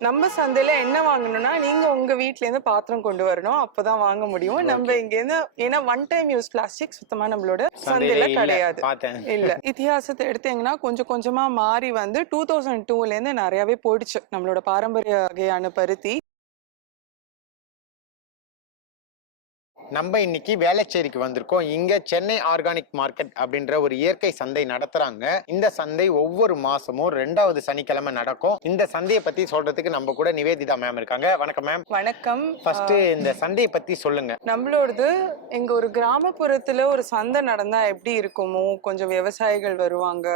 நம்ம சந்தையில என்ன வாங்கணும்னா நீங்க உங்க வீட்ல இருந்து பாத்திரம் கொண்டு வரணும், அப்பதான் வாங்க முடியும். நம்ம இங்க இருந்து ஏன்னா ஒன் டைம் யூஸ் பிளாஸ்டிக் சுத்தமா நம்மளோட சந்தையில கிடையாது. இல்ல இதிகாசத்தை எடுத்தீங்கன்னா கொஞ்சம் கொஞ்சமா மாறி வந்து 2002ல இருந்து நிறையவே போயிடுச்சு நம்மளோட பாரம்பரிய வகையான பருத்தி. நம்ம இன்னைக்கு வேளச்சேரிக்கு வந்திருக்கோம். இங்க சென்னை ஆர்கானிக் மார்க்கெட் அப்படின்ற ஒரு இயற்கை சந்தை நடத்துறாங்க. இந்த சந்தை ஒவ்வொரு மாசமும் 2வது சனிக்கிழமை நடக்கும். இந்த சந்தையை பத்தி சொல்றதுக்கு நம்ம கூட நிவேதிதா மேம் இருக்காங்க. வணக்கம் மேம். வணக்கம். ஃபர்ஸ்ட் இந்த சந்தையை பத்தி சொல்லுங்க. நம்மளோடது எங்க ஒரு கிராமப்புறத்துல ஒரு சந்தை நடந்தா எப்படி இருக்குமோ, கொஞ்சம் விவசாயிகள் வருவாங்க,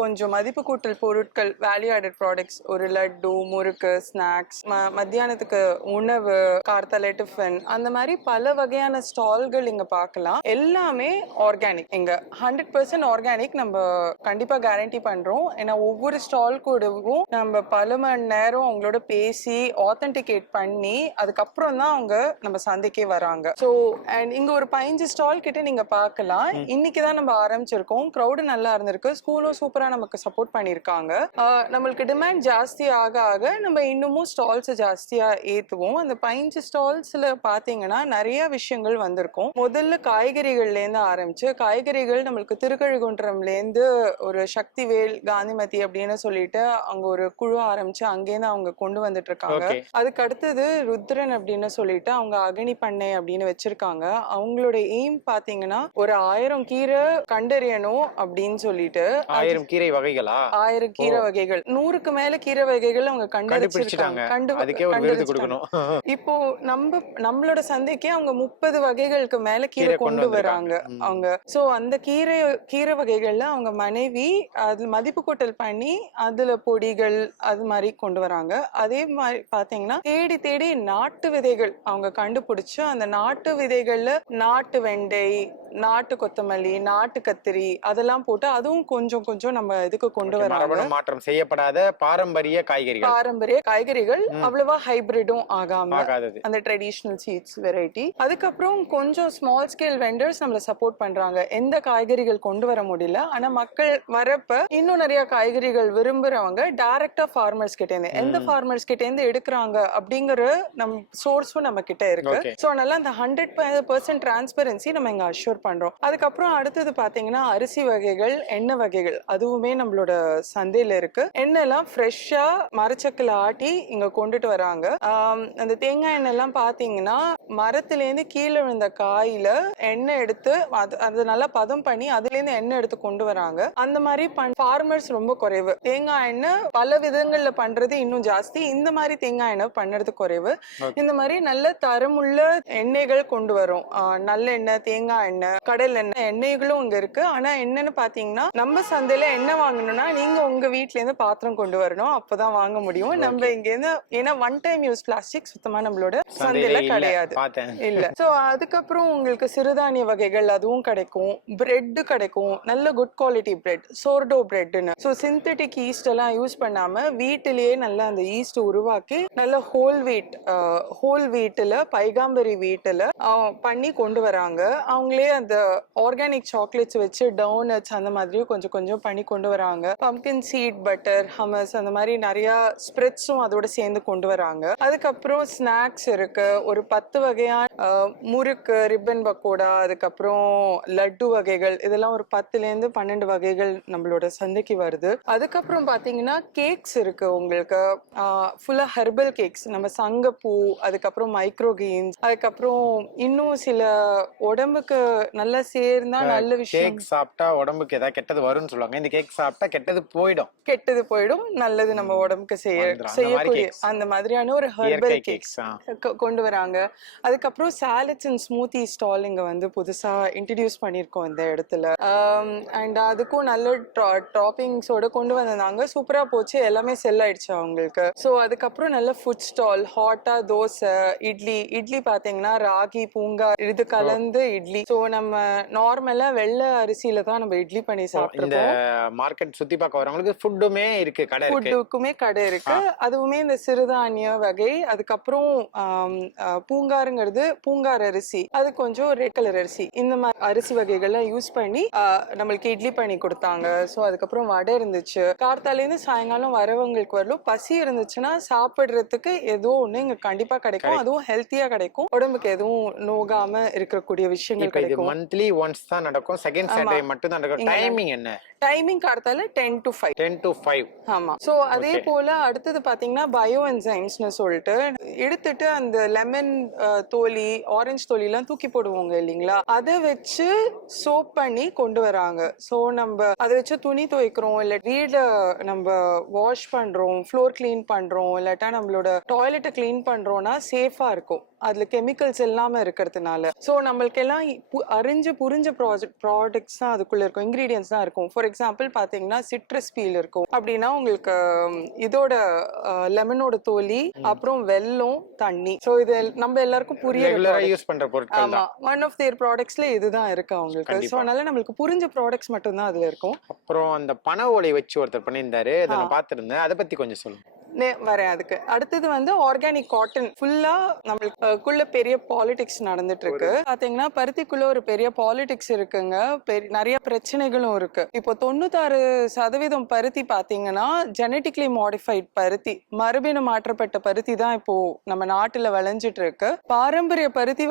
கொஞ்சம் மதிப்பு கூட்டல் பொருட்கள், வேல்யூ ஆடட் ப்ராடக்ட்ஸ், ஒரு லட்டு, முறுக்கு, ஸ்நாக்ஸ், மத்தியானத்துக்கு உணவு, கார்த்தால டிஃபன், அந்த மாதிரி பல வகையான ஸ்டால்கள் இங்க பார்க்கலாம். எல்லாமே ஆர்கானிக். இங்க 100% ஆர்கானிக் நம்ம கண்டிப்பா கேரண்டி பண்றோம். ஏன்னா ஒவ்வொரு ஸ்டால் கூடவும் நம்ம பல மணி நேரம் அவங்களோட பேசி ஆத்தென்டிகேட் பண்ணி அதுக்கப்புறம் தான் அவங்க நம்ம சந்தைக்கே வராங்க. ஸோ அண்ட் இங்க ஒரு 15 ஸ்டால் கிட்ட நீங்க பார்க்கலாம். இன்னைக்கு தான் நம்ம ஆரம்பிச்சிருக்கோம். க்ரௌடு நல்லா இருந்திருக்கு. ஸ்கூலும் சூப்பரா நமக்கு சப்போர்ட் பண்ணிருக்காங்க. நம்மளுக்கு டிமாண்ட் ஜாஸ்தி ஆக ஆக நம்ம இன்னமும் ஸ்டால்ஸ் ஜாஸ்தியா ஏத்துவோம். அந்த 15 ஸ்டால்ஸ்ல பாத்தீங்கன்னா நிறைய விஷயங்கள் வந்திருக்கும். முதல்ல காய்கறிகள்ல இருந்து ஆரம்பிச்சு, காய்கறிகள் நம்மளுக்கு திருக்கழுகுன்றம்ல இருந்து ஒரு சக்திவேல், காந்திமதி அப்படின்னு சொல்லிட்டு அங்க ஒரு குழு ஆரம்பிச்சு அங்கேருந்து அவங்க கொண்டு வந்துட்டு இருக்காங்க. அதுக்கு அடுத்தது ருத்ரன் அப்படின்னு சொல்லிட்டு அவங்க அகனி பண்ணை அப்படின்னு வச்சிருக்காங்க. அவங்களோட எய்ம் பாத்தீங்கன்னா ஒரு 1000 கீரை கண்டறியணும் அப்படின்னு சொல்லிட்டு. 1000 கீரை வகைகளா? 1000 கீரை வகைகள், 100க்கு மேல கீரை வகைகள் அவங்க கண்டுபிடிச்சிருக்காங்க. இப்போ நம்மளோட சந்தைக்கே அவங்க 30 வகைகளுக்கு மேல கீரை கொண்டு வராங்க அவங்க. சோ அந்த கீரை வகைகள்ல அவங்க மனைவி அதுல மதிப்பு கூட்டல் பண்ணி அதுல பொடிகள் அது மாதிரி கொண்டு வராங்க. அதே மாதிரி பாத்தீங்கன்னா தேடி தேடி நாட்டு விதைகள் அவங்க கண்டுபிடிச்சு அந்த நாட்டு விதைகள்ல நாட்டு வெண்டை, நாட்டு கொத்தமல்லி, நாட்டு கத்திரி அதெல்லாம் போட்டு அதுவும் கொஞ்சம் கொஞ்சம் நம்ம இதுக்கு கொண்டு வராங்க. மாற்றம் செய்யப்படாத பாரம்பரிய காய்கறிகள் அவ்வளவா ஹைபிரிடும் ஆகாம அந்த ட்ரெடிஷனல் சீட்ஸ் வெரைட்டி. அதுக்கப்புறம் கொஞ்சம் ஸ்மால் ஸ்கேல் வெண்டர்ஸ் நம்மள சப்போர்ட் பண்றாங்க. எந்த காய்கறிகள் கொண்டு வர முடியல, ஆனா மக்கள் வரப்ப இன்னும் நிறைய காய்கறிகள் விரும்புறவங்க டைரக்டா ஃபார்மர்ஸ் கிட்ட இருந்து எந்த ஃபார்மர்ஸ் கிட்ட இருந்து எடுக்கிறாங்க அப்படிங்கிற நம் சோர்ஸும் நம்ம கிட்ட இருக்கு. சோ அதனால அந்த 100% டிரான்ஸ்பரன்சி நம்ம இங்க அஷ்யூர் பண்றோம். அதுக்கப்புறம் அடுத்தது பாத்தீங்கன்னா அரிசி வகைகள், எண்ணெய் வகைகள் அதுவுமே நம்மளோட சந்தையில இருக்கு. எண்ணெய் எல்லாம் ஃப்ரெஷ்ஷா மரச்சக்கில ஆட்டி இங்க கொண்டுட்டு வராங்க. அந்த தேங்காய் எண்ணெய் எல்லாம் பாத்தீங்கன்னா மரத்துல இருந்து கீழே விழுந்த காயில எண்ணெய் எடுத்து அது நல்லா பதம் பண்ணி அதுல இருந்து எண்ணெய் எடுத்து கொண்டு வராங்க. அந்த மாதிரி ஃபார்மர்ஸ் ரொம்ப குறைவு. தேங்காய் எண்ணெய் பல விதங்கள்ல பண்றது இன்னும் ஜாஸ்தி, இந்த மாதிரி தேங்காய் எண்ணெய் பண்றது குறைவு. இந்த மாதிரி நல்ல தரமுள்ள எண்ணெய்கள் கொண்டு வரும். நல்லெண்ணெய், தேங்காய் எண்ணெய், கடல் எண்ணெய் எண்ணெய்களும் இங்க இருக்கு. ஆனா என்னன்னு பாத்தீங்கன்னா நம்ம சந்தையில எண்ணெய் வாங்கணும்னா நீங்க உங்க வீட்ல இருந்து பாத்திரம் கொண்டு வரணும், அப்பதான் வாங்க முடியும். நம்ம இங்க இருந்து ஏன்னா ஒன் டைம் யூஸ் பிளாஸ்டிக் சுத்தமா நம்மளோட சந்தையில கிடையாது. இல்ல. சோ அதுக்கப்புறம் உங்களுக்கு சிறுதானிய வகைகள் அதுவும் கிடைக்கும். பிரெட் கிடைக்கும், நல்ல குட் குவாலிட்டி பிரெட், சோர்டோ பிரெட்னு. சோ சிந்தட்டிக் ஈஸ்ட் எல்லாம் யூஸ் பண்ணாம வீட்டிலேயே நல்லா அந்த ஈஸ்ட் உருவாக்கி நல்ல ஹோல் வீட்ல பைகாம்பரி வீட்டுல பண்ணி கொண்டு வராங்க. அவங்களே அந்த ஆர்கானிக் சாக்லேட்ஸ் வச்சு டோனட்ஸ் அந்த மாதிரி கொஞ்சம் கொஞ்சம் பண்ணி கொண்டு வராங்க. பம்கின் சீட் பட்டர், ஹமஸ் அந்த மாதிரி நிறைய ஸ்ப்ரெட்ஸும் அதோட சேர்ந்து கொண்டு வராங்க. அதுக்கப்புறம் ஸ்நாக்ஸ் இருக்கு. ஒரு 10 வகையான முறுக்கு, ரிப்பன் பக்கோடா, அதுக்கப்புறம் லட்டு வகைகள், இதெல்லாம் ஒரு 10ல இருந்து 12 வகைகள் நம்மளோட சந்தைக்கு வருது. அதுக்கப்புறம் பாத்தீங்கன்னா கேக்ஸ் இருக்கு. உங்களுக்கு ஃபுல்லா ஹெர்பல் கேக்ஸ், நம்ம சங்கப்பூ, அதுக்கப்புறம் மைக்ரோ கிரீன்ஸ், அதுக்கப்புறம் இன்னும் சில உடம்புக்கு நல்லா சேர்ந்தா நல்ல விஷயம். கேக் சாப்பிட்டா உடம்புக்கு ஏதாவது கெட்டது வரும்னு சொல்லுவாங்க. இந்த கேக் சாப்பிட்டா கெட்டது போயிடும், நல்லது நம்ம உடம்புக்கு செய்யக்கூடிய அந்த மாதிரியான ஒரு ஹெர்பல் கேக்ஸ் கொண்டு வராங்க. அதுக்கப்புறம் சாலட்ஸ் அண்ட் ஸ்மூத்தி ஸ்டால் இங்க வந்து புதுசா இன்ட்ரடியூஸ் பண்ணிருக்கோம் இந்த இடத்துல. அண்ட் அதுக்கும் நல்ல டாப்பிங்ஸோட கொண்டு வந்திருந்தாங்க. சூப்பரா போச்சு, எல்லாமே செல் ஆயிடுச்சு அவங்களுக்கு. ஸோ அதுக்கப்புறம் நல்ல ஃபுட் ஸ்டால், ஹாட்டா தோசை, இட்லி பாத்தீங்கன்னா ராகி பூங்கா இது கலந்து இட்லி. ஸோ நம்ம நார்மலா வெள்ளை அரிசியில தான் நம்ம இட்லி பண்ணி இந்த சாப்பிட்டுருக்கோம். மார்க்கெட் சுத்தி பார்க்க வரவங்களுக்கு ஃபுட்டுமே இருக்கு, கடை இருக்கு. ஃபுட்டுக்குமே கடை இருக்கு. அதுவுமே இந்த சிறுதானிய வகை. அதுக்கப்புறம் பூங்காருங்கிறது பூங்கார் அரிசி, அது கொஞ்சம் ரெட் கலர் அரிசி. இந்த மாதிரி அரிசி வகைகள்லாம் யூஸ் பண்ணி நம்மளுக்கு இட்லி பண்ணி கொடுத்தாங்க. ஸோ அதுக்கப்புறம் வடை இருந்துச்சு. கார்த்தாலேருந்து சாயங்காலம் வரவங்களுக்கு வரலும் பசி இருந்துச்சுன்னா சாப்பிடுறதுக்கு ஏதோ ஒண்ணு இங்க கண்டிப்பா கிடைக்கும். அதுவும் ஹெல்த்தியா கிடைக்கும், உடம்புக்கு எதுவும் நோகாம இருக்கக்கூடிய விஷயங்கள் கிடைக்கும். மந்த்லி ஒன்ஸ் தான் நடக்கும், செகண்ட் சாட்டர்டே மட்டும் தான் நடக்கும். டைமிங் என்ன? டைமிங் கார்த்தால 10 to 5. 10 to 5. ஆமா. சோ அதே போல அடுத்தது பாத்தீங்கன்னா பயோ என்சைம்ஸ்னு சொல்லிட்டு எடுத்துட்டு அந்த லெமன் தோலி, ஆரஞ்சு தோலி எல்லாம் தூக்கி போடுவோங்க இல்லைங்களா, அதை வச்சு சோப் பண்ணி கொண்டு வராங்க. சோ நம்ம அதை வச்சு துணி துவைக்கிறோம், இல்ல வீட நம்ம வாஷ் பண்றோம், ஃப்ளோர் கிளீன் பண்றோம், இல்லாட்டா நம்மளோட டாய்லெட்டை கிளீன் பண்றோம்னா சேஃபா இருக்கும். அதுல கெமிக்கல்ஸ் எல்லாமே இருக்கிறதுனால. ஸோ நம்மளுக்கு எல்லாம் அறிஞ்சு புரிஞ்ச ப்ராடக்ட்ஸ் தான் அதுக்குள்ள இருக்கும், இன்கிரீடியன்ஸ் தான் இருக்கும். ஃபார் எக்ஸாம்பிள் பாத்தீங்கன்னா சிட்ரஸ் பீல் இருக்கும் அப்படின்னா உங்களுக்கு இதோட லெமனோட தோலி, அப்புறம் வெல்லம், தண்ணி. ஸோ இது நம்ம எல்லாருக்கும் புரிய யூஸ் பண்ற பொருட்கள். ஆமா, ஒன் ஆஃப் தேர் ப்ராடக்ட்ஸ்ல இதுதான் இருக்கு அவங்களுக்கு. ஸோ அதனால நம்மளுக்கு புரிஞ்ச ப்ராடக்ட்ஸ் மட்டும் தான் அதுல இருக்கும். அப்புறம் அந்த பனை ஓலை வச்சு ஒருத்தர் பண்ணியிருந்தாரு, அதை நான் பார்த்திருந்தேன். அதை பத்தி கொஞ்சம் சொல்லுங்க. வரேன் அதுக்கு. அடுத்தது வந்து ஆர்கானிக் காட்டன். ஃபுல்லா நம்மளுக்குள்ள பெரிய பாலிடிக்ஸ் நடந்துட்டு இருக்கு. பாத்தீங்கன்னா பருத்திக்குள்ள ஒரு பெரிய பாலிடிக்ஸ் இருக்குங்க, நிறைய பிரச்சனைகளும் இருக்கு. இப்போ 96% பருத்தி பாத்தீங்கன்னா ஜெனட்டிக்லி மாடிஃபைட் பருத்தி, மரபின மாற்றப்பட்ட பருத்தி தான் இப்போ நம்ம நாட்டுல விளைஞ்சிட்டு இருக்கு. பாரம்பரிய பருத்தி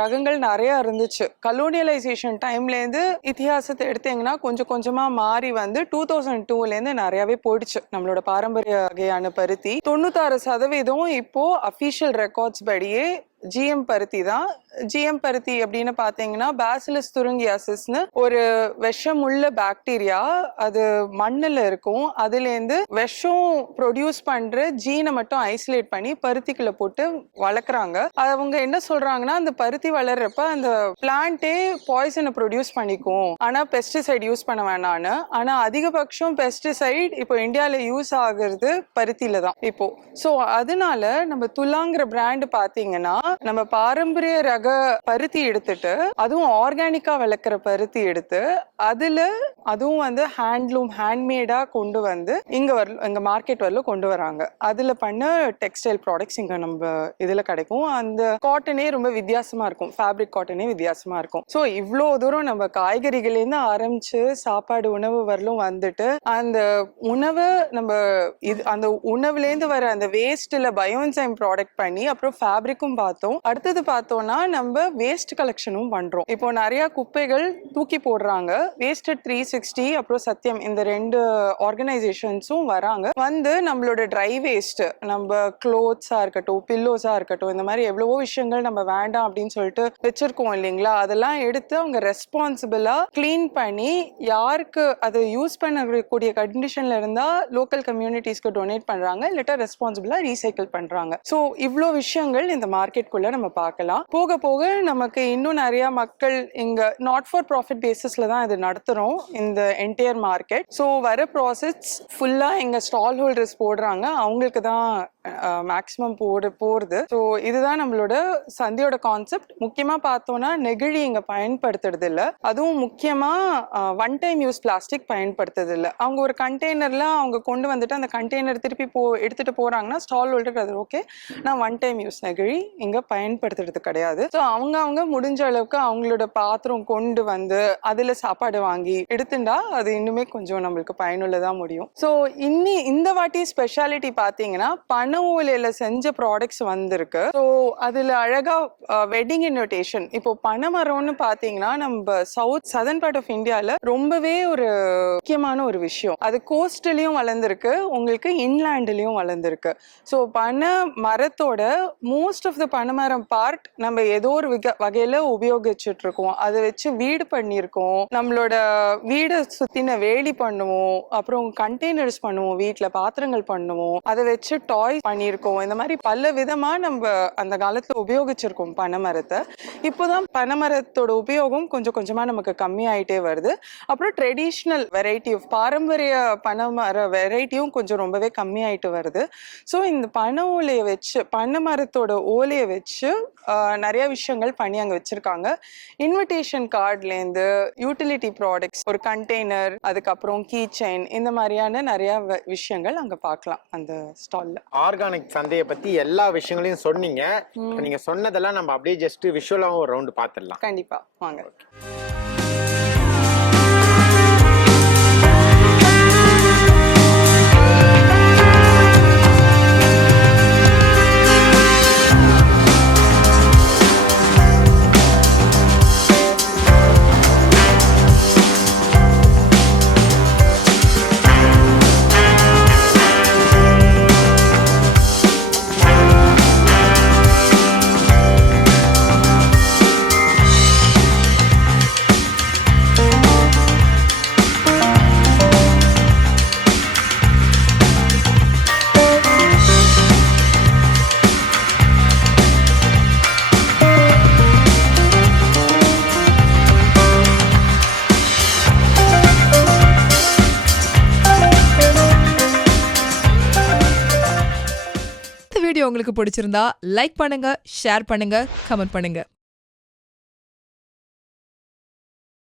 ரகங்கள் நிறைய இருந்துச்சு. கலோனியலைசேஷன் டைம்ல இருந்து இத்திஹாசத்தை எடுத்தீங்கன்னா கொஞ்சம் கொஞ்சமா மாறி வந்து 2002ல இருந்து நிறையவே போயிடுச்சு நம்மளோட பாரம்பரிய வகையான பருத்தி. 96% இப்போ அபிஷியல் ரெக்கார்ட்ஸ் படியே ஜிஎம் பருத்தி தான். ஜிஎம் பருத்தி அப்படின்னு பாத்தீங்கன்னா பேசிலஸ் துருங்கியாசிஸ்னு ஒரு விஷமுள்ள பாக்டீரியா, அது மண்ணுல இருக்கும். அதுல இருந்து விஷம் ப்ரொடியூஸ் பண்ற ஜீனை மட்டும் ஐசோலேட் பண்ணி பருத்திக்குள்ள போட்டு வளர்க்குறாங்க. அவங்க என்ன சொல்றாங்கன்னா அந்த பருத்தி வளர்றப்ப அந்த பிளான்ட்டே பாய்சனை ப்ரொடியூஸ் பண்ணிக்கும், ஆனா பெஸ்டிசைட் யூஸ் பண்ண வேணான்னு. ஆனா அதிகபட்சம் பெஸ்டிசைட் இப்போ இந்தியால யூஸ் ஆகுறது பருத்தியில தான் இப்போ. ஸோ அதனால நம்ம துலாங்கிற பிராண்ட் பாத்தீங்கன்னா நம்ம பாரம்பரிய ரக பருத்தி எடுத்துட்டு அதுவும் ஆர்கானிக்கா வளர்க்குற பருத்தி எடுத்து அதுவும் வந்து ஹேண்ட்லூம் ஹேண்ட்மேடா கொண்டு வந்து இங்க மார்க்கெட் வரல கொண்டு வராங்க. அதுல பண்ண டெக்ஸ்டைல் ப்ராடக்ட்ஸ் இங்க நம்ம இதுல கிடைக்கும். அந்த காட்டனே ரொம்ப வித்தியாசமா இருக்கும், ஃபேப்ரிக் காட்டனே வித்தியாசமா இருக்கும். ஸோ இவ்வளோ தூரம் நம்ம காய்கறிகள்லேருந்து ஆரம்பிச்சு சாப்பாடு உணவு வரலும் வந்துட்டு அந்த உணவை நம்ம அந்த உணவுலேருந்து வர அந்த வேஸ்ட்ல பயோஎன்சைம் ப்ராடக்ட் பண்ணி அப்புறம் ஃபேப்ரிக்கும் பார்த்தோம். அடுத்தது பார்த்தோம்னா நம்ம வேஸ்ட் கலெக்ஷனும் பண்றோம். இப்போ நிறைய குப்பைகள் தூக்கி போடுறாங்க. வேஸ்டட் 360 அப்புறம் சத்தியம் இந்த 2 ஆர்கனைசேஷன்ஸும் வராங்க. வந்து நம்மளோட ட்ரை வேஸ்ட், நம்ம க்ளோத்ஸா இருக்கட்டும், பில்லோஸா இருக்கட்டும், இந்த மாதிரி எவ்வளவோ விஷயங்கள் நம்ம வேண்டாம் அப்படின்னு சொல்லிட்டு வச்சிருக்கோம் இல்லைங்களா, அதெல்லாம் எடுத்து அவங்க ரெஸ்பான்சிபிளா கிளீன் பண்ணி யாருக்கு அதை யூஸ் பண்ணக்கூடிய கண்டிஷன்ல இருந்தா லோக்கல் கம்யூனிட்டிஸ்க்கு டொனேட் பண்றாங்க, இல்லாட்டா ரெஸ்பான்சிபிளா ரீசைக்கிள் பண்றாங்க. ஸோ இவ்வளோ விஷயங்கள் இந்த மார்க்கெட் நம்ம பார்க்கலாம். போக போக நமக்கு இன்னும் நிறைய மக்கள் இங்க நாட் ஃபார் ப்ராஃபிட் பேசிஸ்ல தான் இது நடத்துறோம் இந்த என்டையர் மார்க்கெட். ஸோ வர ப்ராசஸ் ஃபுல்லா எங்க ஸ்டால் ஹோல்டர்ஸ் போடுறாங்க, அவங்களுக்கு தான் மேக்ஸிமம் போடுது. ஸோ இதுதான் நம்மளோட சந்தையோட கான்செப்ட். முக்கியமா பார்த்தோம்னா நெகிழி இங்க பயன்படுத்துறது இல்லை, அதுவும் முக்கியமா ஒன் டைம் யூஸ் பிளாஸ்டிக் பயன்படுத்துறது இல்லை. அவங்க ஒரு கண்டெய்னர்ல அவங்க கொண்டு வந்துட்டு அந்த கண்டெய்னர் திருப்பி எடுத்துட்டு போறாங்கன்னா ஸ்டால் ஹோல்டர் அது ஓகே, நான் ஒன் டைம் யூஸ் நெகிழி இங்க பயன்படுத்துறது கிடையாது. ஸோ அவங்க முடிஞ்ச அளவுக்கு அவங்களோட பாத்திரம் கொண்டு வந்து அதுல சாப்பாடு வாங்கி எடுத்துட்டா அது இன்னுமே கொஞ்சம் நம்மளுக்கு பயனுள்ளதா முடியும். ஸோ இந்த வாட்டி ஸ்பெஷாலிட்டி பாத்தீங்கன்னா பனை ஓலையில செஞ்ச ப்ராடக்ட்ஸ் வந்திருக்கு. ஸோ அதுல அழகா வெட்டிங் இன்விடேஷன். இப்போ பனை மரம்னு பாத்தீங்கன்னா நம்ம சதர்ன் பார்ட் ஆஃப் இந்தியால ரொம்பவே ஒரு முக்கியமான ஒரு விஷயம். அது கோஸ்ட்லயும் வளர்ந்துருக்கு, உங்களுக்கு இன்லேண்ட்லயும் வளர்ந்துருக்கு. ஸோ பனை மரத்தோட மோஸ்ட் ஆஃப் த பனைமரம் பார்ட் நம்ம ஏதோ ஒரு வகையில உபயோகிச்சுட்டு இருக்கோம். அதை வச்சு வீடு பண்ணியிருக்கோம், நம்மளோட வீடை சுத்தின வேலி பண்ணுவோம், அப்புறம் கண்டெய்னர்ஸ் பண்ணுவோம், வீட்டுல பாத்திரங்கள் பண்ணுவோம், அதை வச்சு டாய் பண்ணியிருக்கோம். இந்த மாதிரி பல விதமா நம்ம அந்த காலத்துல உபயோகிச்சிருக்கோம் பனைமரத்தை. இப்போதான் பனைமரத்தோட உபயோகம் கொஞ்சம் கொஞ்சமா நமக்கு கம்மி ஆயிட்டே வருது. அப்புறம் ட்ரெடிஷ்னல் வெரைட்டி ஆஃப் பாரம்பரிய பனைமர வெரைட்டியும் கொஞ்சம் ரொம்பவே கம்மி ஆயிட்டு வருது. ஸோ இந்த பனை ஓலையை வச்சு பனைமரத்தோட ஓலையை வச்சு நிறைய விஷயங்கள் பண்ணி அங்கே வச்சிருக்காங்க. இன்விடேஷன் கார்ட்லேருந்து யூட்டிலிட்டி ப்ராடக்ட்ஸ், ஒரு கண்டெய்னர், அதுக்கப்புறம் கீ செயின், இந்த மாதிரியான நிறைய விஷயங்கள் அங்கே பார்க்கலாம் அந்த ஸ்டால்ல. ஆர்கானிக் சந்தையை பத்தி எல்லா விஷயங்களையும் சொன்னீங்க. நீங்க சொன்னதெல்லாம் நம்ம அப்படியே ஜஸ்ட் விஷுவலாவும் ஒரு ரவுண்ட் பார்த்துடலாம். கண்டிப்பா வாங்க. வீடியோ உங்களுக்கு பிடிச்சிருந்தா லைக் பண்ணுங்க, ஷேர் பண்ணுங்க, கமெண்ட் பண்ணுங்க.